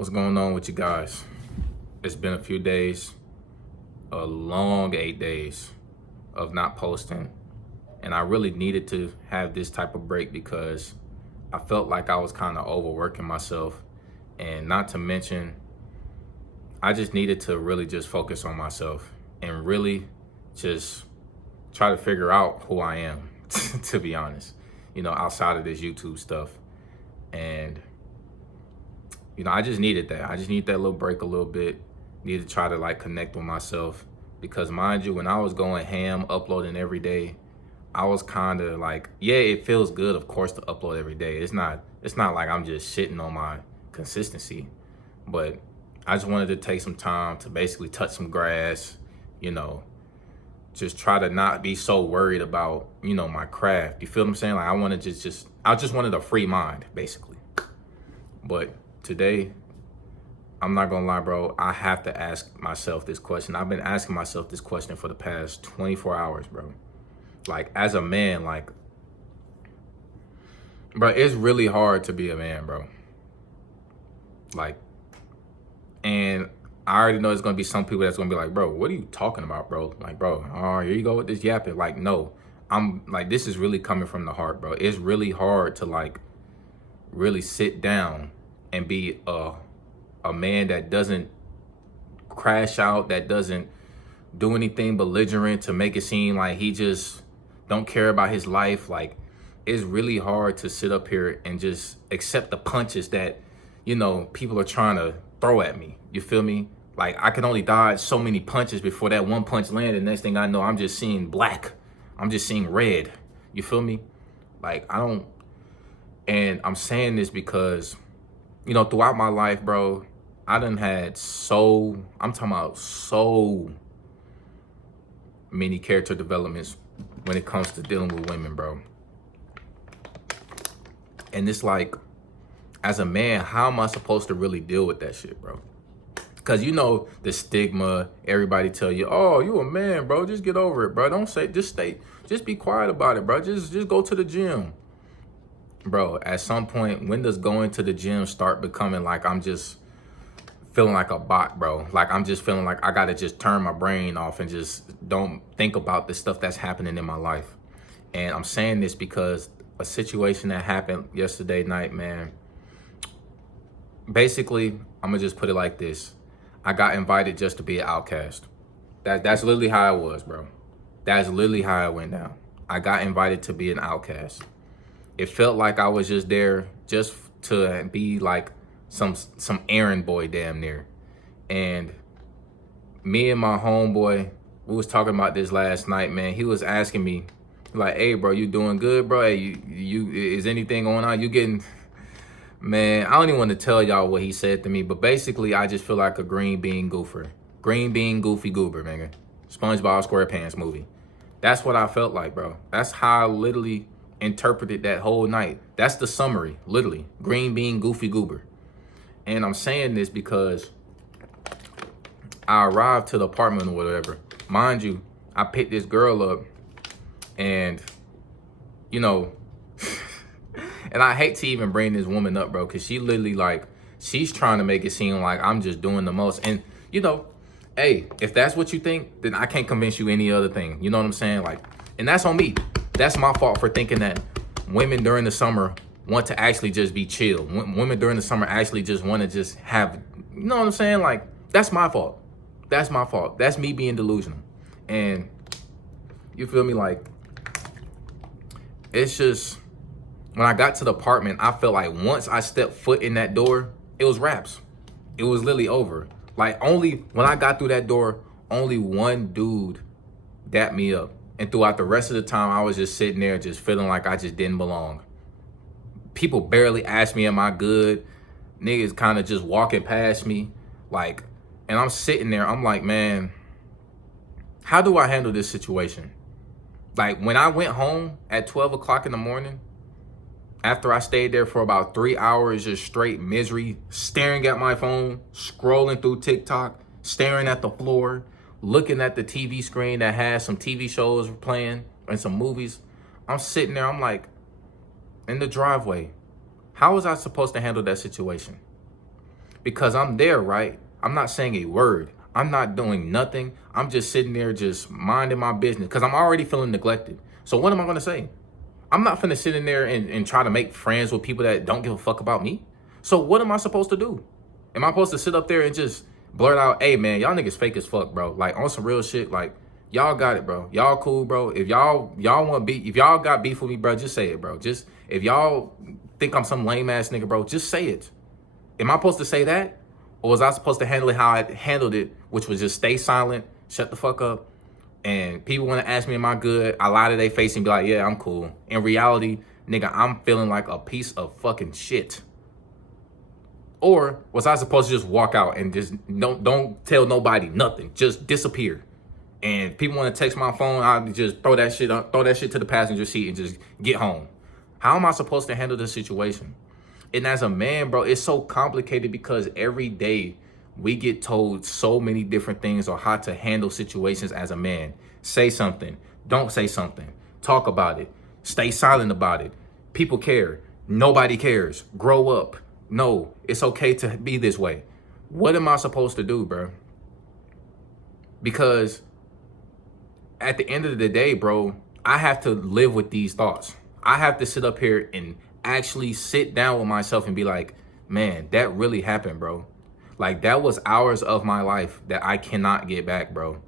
What's going on with you guys? It's been a few days, a long 8 days of not posting. And I really needed to have this type of break because I felt like I was kind of overworking myself. And not to mention, I just needed to really just focus on myself and really just try to figure out who I am, to be honest, outside of this YouTube stuff. And I just needed that. I just need that little break a little bit. Need to try to connect with myself because mind you, when I was going ham, uploading every day, I was kind of yeah, it feels good, of course, to upload every day. It's not like I'm just shitting on my consistency, but I just wanted to take some time to basically touch some grass, just try to not be so worried about, my craft. You feel what I'm saying? I wanted to I just wanted a free mind, basically. But today, I'm not gonna lie, bro, I have to ask myself this question. I've been asking myself this question for the past 24 hours, bro. As a man, bro, it's really hard to be a man, bro. And I already know there's gonna be some people that's gonna be like, bro, what are you talking about, bro? Bro, oh, here you go with this yapping. No, I'm this is really coming from the heart, bro. It's really hard to really sit down and be a man that doesn't crash out, that doesn't do anything belligerent to make it seem like he just don't care about his life. It's really hard to sit up here and just accept the punches that, people are trying to throw at me. You feel me? I can only dodge so many punches before that one punch landed. Next thing I know, I'm just seeing black. I'm just seeing red. You feel me? And I'm saying this because, throughout my life, bro, I done had I'm talking about so many character developments when it comes to dealing with women, bro. And it's as a man, how am I supposed to really deal with that shit, bro? Because the stigma, everybody tell you, oh, you a man, bro, just get over it, bro. Don't say, just be quiet about it, bro. Just go to the gym. Bro, at some point, when does going to the gym start becoming I'm just feeling like a bot, bro? I'm just feeling like I gotta just turn my brain off and just don't think about the stuff that's happening in my life. And I'm saying this because a situation that happened yesterday night, man. Basically, I'm gonna just put it like this. I got invited just to be an outcast. That's literally how it was, bro. That's literally how it went down. I got invited to be an outcast. It felt like I was just there just to be some errand boy damn near. And me and my homeboy, we was talking about this last night, man. He was asking me, hey, bro, you doing good, bro? Hey, you is anything going on? You getting... Man, I don't even want to tell y'all what he said to me, but basically, I just feel like a green bean goofer. Green bean goofy goober, man. SpongeBob SquarePants movie. That's what I felt like, bro. That's how I literally interpreted that whole night. That's the summary, literally. Green bean goofy goober. And I'm saying this because I arrived to the apartment or whatever. Mind you, I picked this girl up and, and I hate to even bring this woman up, bro, because she literally she's trying to make it seem like I'm just doing the most. And, hey, if that's what you think, then I can't convince you any other thing. You know what I'm saying? And that's on me. That's my fault for thinking that women during the summer want to actually just be chill. Women during the summer actually just want to just have, you know what I'm saying? That's my fault. That's my fault. That's me being delusional. And you feel me? It's just... When I got to the apartment, I felt like once I stepped foot in that door, it was wraps. It was literally over. Only when I got through that door, only one dude dapped me up. And throughout the rest of the time, I was just sitting there just feeling like I just didn't belong. People barely asked me, am I good? Niggas kind of just walking past me. And I'm sitting there, I'm like, man, how do I handle this situation? When I went home at 12 o'clock in the morning, after I stayed there for about 3 hours, just straight misery, staring at my phone, scrolling through TikTok, staring at the floor, looking at the TV screen that has some TV shows playing and some movies. I'm sitting there, I'm in the driveway. How was I supposed to handle that situation? because I'm there, right? I'm not saying a word. I'm not doing nothing. I'm just sitting there just minding my business because I'm already feeling neglected. So what am I going to say? I'm not finna sit in there and try to make friends with people that don't give a fuck about me. So what am I supposed to do? Am I supposed to sit up there and just blurt out, hey man, y'all niggas fake as fuck, bro? Like on some real shit, like y'all got it, bro. Y'all cool, bro. If y'all want beef, if y'all got beef with me, bro, just say it, bro. Just if y'all think I'm some lame ass nigga, bro, just say it. Am I supposed to say that? Or was I supposed to handle it how I handled it, which was just stay silent, shut the fuck up, and people want to ask me, am I good? I lie to their face and be like, yeah, I'm cool. In reality, nigga, I'm feeling like a piece of fucking shit. Or was I supposed to just walk out and just don't tell nobody nothing, just disappear? And people want to text my phone, I just throw that shit to the passenger seat and just get home. How am I supposed to handle this situation? And as a man, bro, it's so complicated because every day we get told so many different things on how to handle situations as a man. Say something, don't say something, talk about it, stay silent about it. People care, nobody cares, grow up. No, it's okay to be this way. What am I supposed to do, bro? Because at the end of the day, bro, I have to live with these thoughts. I have to sit up here and actually sit down with myself and be like, man, that really happened, bro. Like that was hours of my life that I cannot get back, bro.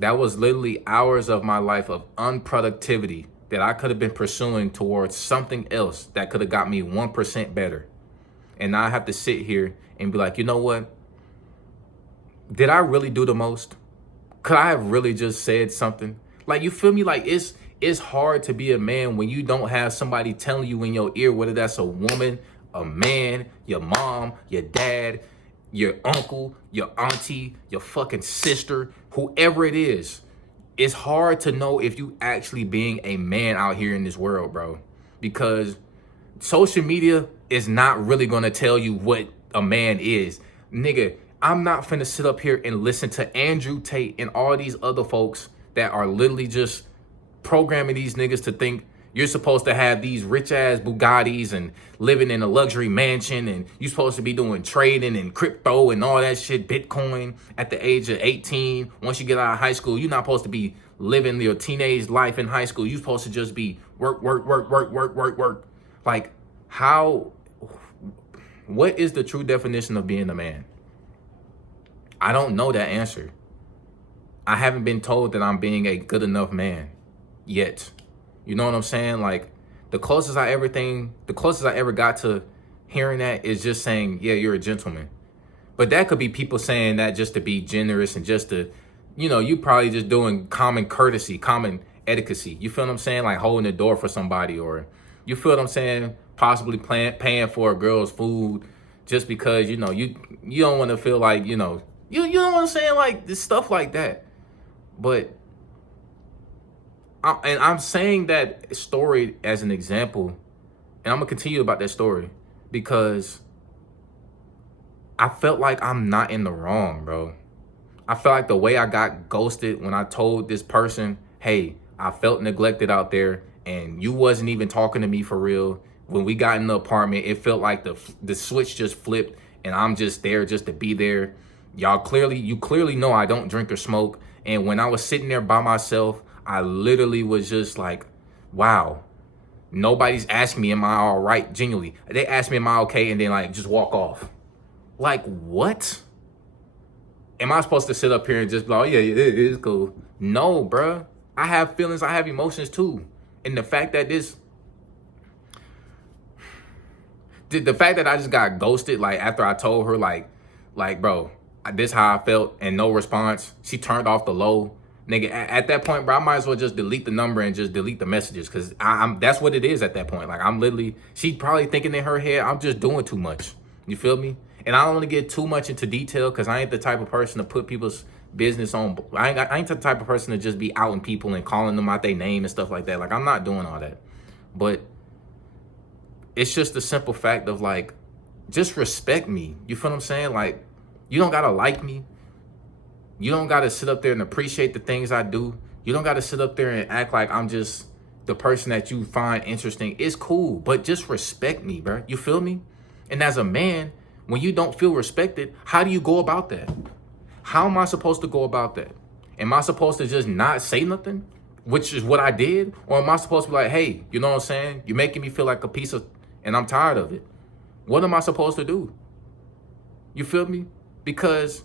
That was literally hours of my life of unproductivity that I could have been pursuing towards something else that could have got me 1% better. And now I have to sit here and be like, you know what? Did I really do the most? Could I have really just said something? Like, you feel me? Like it's hard to be a man when you don't have somebody telling you in your ear, whether that's a woman, a man, your mom, your dad, your uncle, your auntie, your fucking sister, whoever it is. It's hard to know if you actually being a man out here in this world, bro. Because social media is not really gonna tell you what a man is. Nigga, I'm not finna sit up here and listen to Andrew Tate and all these other folks that are literally just programming these niggas to think you're supposed to have these rich ass Bugattis and living in a luxury mansion, and you're supposed to be doing trading and crypto and all that shit, Bitcoin at the age of 18. Once you get out of high school, you're not supposed to be living your teenage life in high school. You're supposed to just be work. Like, what is the true definition of being a man? I don't know that answer. I haven't been told that I'm being a good enough man yet. You know what I'm saying? Like, the closest I ever got to hearing that is just saying, yeah, you're a gentleman. But that could be people saying that just to be generous and just to, you probably just doing common courtesy, common etiquette. You feel what I'm saying? Like holding the door for somebody, or you feel what I'm saying? Possibly paying for a girl's food just because, you don't want to feel like, you know what I'm saying? Like, this stuff like that. But I'm saying that story as an example, and I'm gonna continue about that story because I felt like I'm not in the wrong, bro. I felt like the way I got ghosted when I told this person, hey, I felt neglected out there and you wasn't even talking to me for real. When we got in the apartment, it felt like the switch just flipped and I'm just there just to be there. You clearly know I don't drink or smoke. And when I was sitting there by myself, I literally was just like, wow, nobody's asking me, am I all right? Genuinely. They asked me, am I okay? And then like, just walk off. Like, what? Am I supposed to sit up here and just be like, oh yeah, it is cool? No, bruh. I have feelings, I have emotions too. And the fact that the fact that I just got ghosted, like after I told her like, bro, this how I felt and no response. She turned off the low. Nigga, at that point, bro, I might as well just delete the number and just delete the messages because I'm that's what it is at that point. Like, I'm literally, she probably thinking in her head, I'm just doing too much. You feel me? And I don't want to get too much into detail because I ain't the type of person to put people's business on. I ain't the type of person to just be outing people and calling them out their name and stuff like that. Like, I'm not doing all that. But it's just the simple fact of like, just respect me. You feel what I'm saying? Like, you don't got to like me. You don't got to sit up there and appreciate the things I do. You don't got to sit up there and act like I'm just the person that you find interesting. It's cool, but just respect me, bro. You feel me? And as a man, When you don't feel respected, how do you go about that? How am I supposed to go about that? Am I supposed to just not say nothing, which is what I did? Or am I supposed to be like, hey, you know what I'm saying? You're making me feel like a piece of, and I'm tired of it. What am I supposed to do? You feel me? Because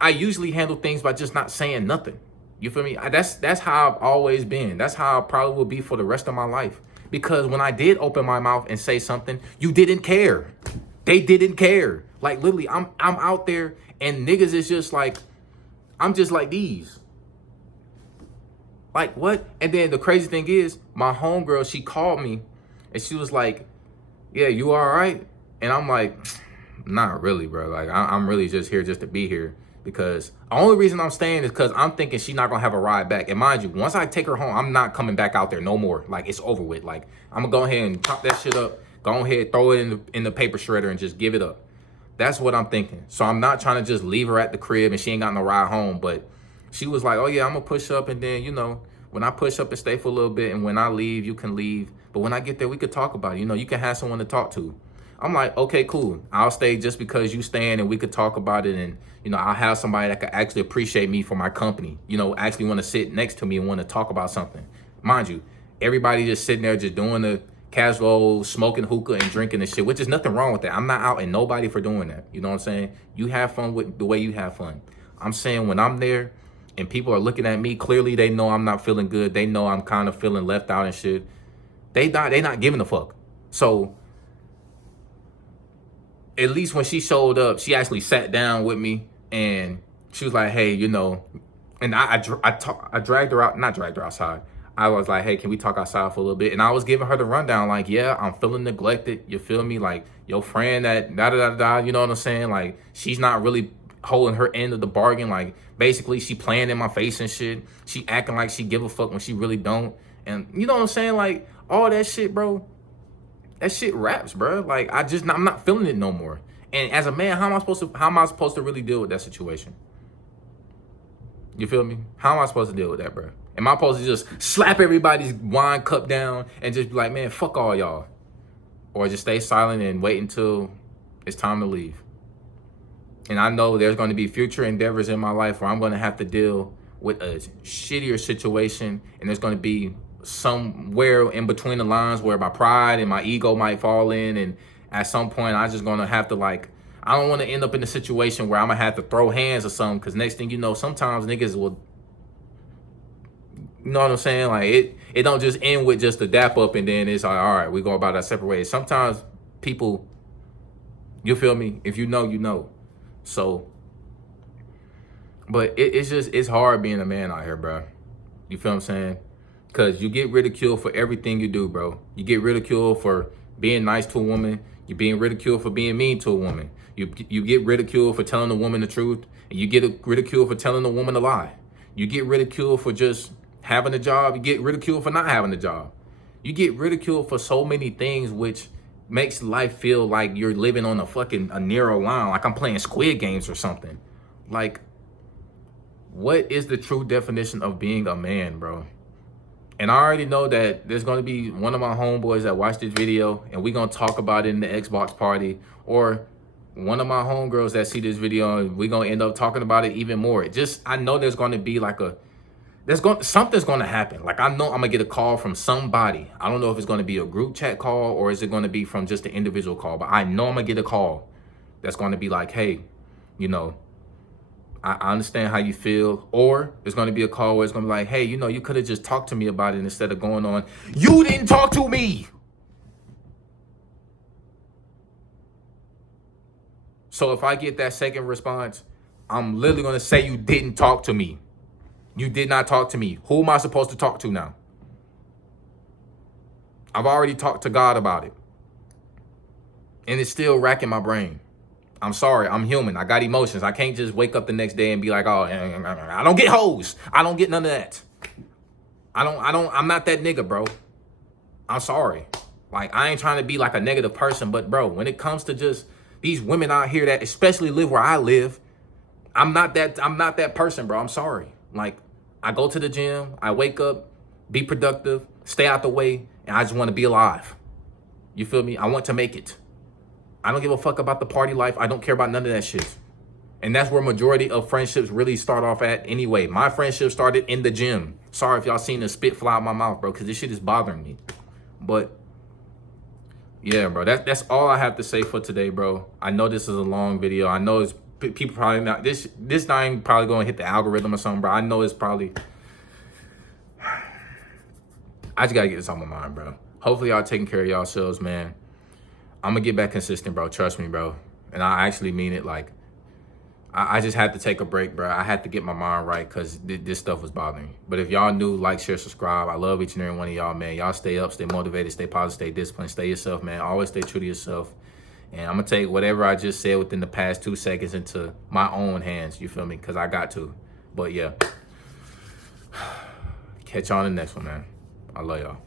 I usually handle things by just not saying nothing. You feel me? That's how I've always been. That's how I probably will be for the rest of my life. Because when I did open my mouth and say something, you didn't care. They didn't care. Like literally, I'm out there and niggas is just like, I'm just like these. Like what? And then the crazy thing is, my homegirl, she called me and she was like, yeah, you all right? And I'm like, not really, bro. Like I'm really just here just to be here. Because the only reason I'm staying is because I'm thinking she's not gonna have a ride back. And mind you, once I take her home, I'm not coming back out there no more. Like it's over with. Like I'm gonna go ahead and chop that shit up. Go ahead, throw it in the paper shredder and just give it up. That's what I'm thinking. So I'm not trying to just leave her at the crib and she ain't got no ride home. But she was like, oh yeah, I'm gonna push up and then, you know, when I push up and stay for a little bit and when I leave, you can leave. But when I get there, we could talk about it. You know, you can have someone to talk to. I'm like, okay, cool. I'll stay just because you staying and we could talk about it. And, you know, I'll have somebody that could actually appreciate me for my company, you know, actually want to sit next to me and want to talk about something. Mind you, everybody just sitting there just doing the casual smoking hookah and drinking and shit, which is nothing wrong with that. I'm not out and nobody for doing that. You know what I'm saying? You have fun with the way you have fun. I'm saying when I'm there and people are looking at me, clearly they know I'm not feeling good. They know I'm kind of feeling left out and shit. They not giving a fuck. So at least when she showed up, she actually sat down with me and she was like, hey, you know, and I dragged her out, not dragged her outside. I was like, hey, can we talk outside for a little bit? And I was giving her the rundown, like, yeah, I'm feeling neglected. You feel me? Like, your friend that da-da-da-da, you know what I'm saying? Like, she's not really holding her end of the bargain. Like, basically, she playing in my face and shit. She acting like she give a fuck when she really don't. And you know what I'm saying? Like, all that shit, bro. That shit raps, bro. Like I'm not feeling it no more. And as a man, how am I supposed to really deal with that situation? You feel me? How am I supposed to deal with that, bro? Am I supposed to just slap everybody's wine cup down and just be like, man, fuck all y'all? Or just stay silent and wait until it's time to leave? And I know there's going to be future endeavors in my life where I'm going to have to deal with a shittier situation, and there's going to be somewhere in between the lines where my pride and my ego might fall in, and at some point I just gonna have to, like, I don't want to end up in a situation where I'm gonna have to throw hands or something, because next thing you know, sometimes niggas will, you know what I'm saying, like it don't just end with just a dap up and then it's like, all right, we go about our separate ways. Sometimes people, you feel me, if you know, you know. So but it's hard being a man out here, bro. You feel what I'm saying? Because you get ridiculed for everything you do, bro. You get ridiculed for being nice to a woman. You're being ridiculed for being mean to a woman. You get ridiculed for telling a woman the truth. And you get ridiculed for telling a woman a lie. You get ridiculed for just having a job. You get ridiculed for not having a job. You get ridiculed for so many things, which makes life feel like you're living on a narrow line. Like I'm playing Squid Games or something. Like, what is the true definition of being a man, bro? And I already know that there's going to be one of my homeboys that watched this video and we're going to talk about it in the Xbox party, or one of my homegirls that see this video and we're going to end up talking about it even more. I know there's going to be like something's going to happen. Like I know I'm going to get a call from somebody. I don't know if it's going to be a group chat call or is it going to be from just an individual call, but I know I'm going to get a call that's going to be like, hey, you know, I understand how you feel. Or it's going to be a call where it's going to be like, hey, you know, you could have just talked to me about it instead of going on, you didn't talk to me. So if I get that second response, I'm literally going to say you didn't talk to me. You did not talk to me. Who am I supposed to talk to now? I've already talked to God about it. And it's still racking my brain. I'm sorry, I'm human. I got emotions. I can't just wake up the next day and be like, oh, I don't get hoes. I don't get none of that. I'm not that nigga, bro. I'm sorry. Like, I ain't trying to be like a negative person, but bro, when it comes to just these women out here that especially live where I live, I'm not that person, bro. I'm sorry. Like, I go to the gym, I wake up, be productive, stay out the way, and I just want to be alive. You feel me? I want to make it. I don't give a fuck about the party life. I don't care about none of that shit. And that's where majority of friendships really start off at anyway. My friendship started in the gym. Sorry if y'all seen the spit fly out my mouth, bro, because this shit is bothering me. But yeah, bro, that's all I have to say for today, bro. I know this is a long video. I know it's people probably not, this not even probably going to hit the algorithm or something, bro. I know it's probably, I just got to get this on my mind, bro. Hopefully y'all taking care of yourselves, man. I'm going to get back consistent, bro. Trust me, bro. And I actually mean it. Like, I just had to take a break, bro. I had to get my mind right because this stuff was bothering me. But if y'all new, like, share, subscribe. I love each and every one of y'all, man. Y'all stay up, stay motivated, stay positive, stay disciplined, stay yourself, man. Always stay true to yourself. And I'm going to take whatever I just said within the past 2 seconds into my own hands, you feel me? Because I got to. But, yeah. Catch y'all in the next one, man. I love y'all.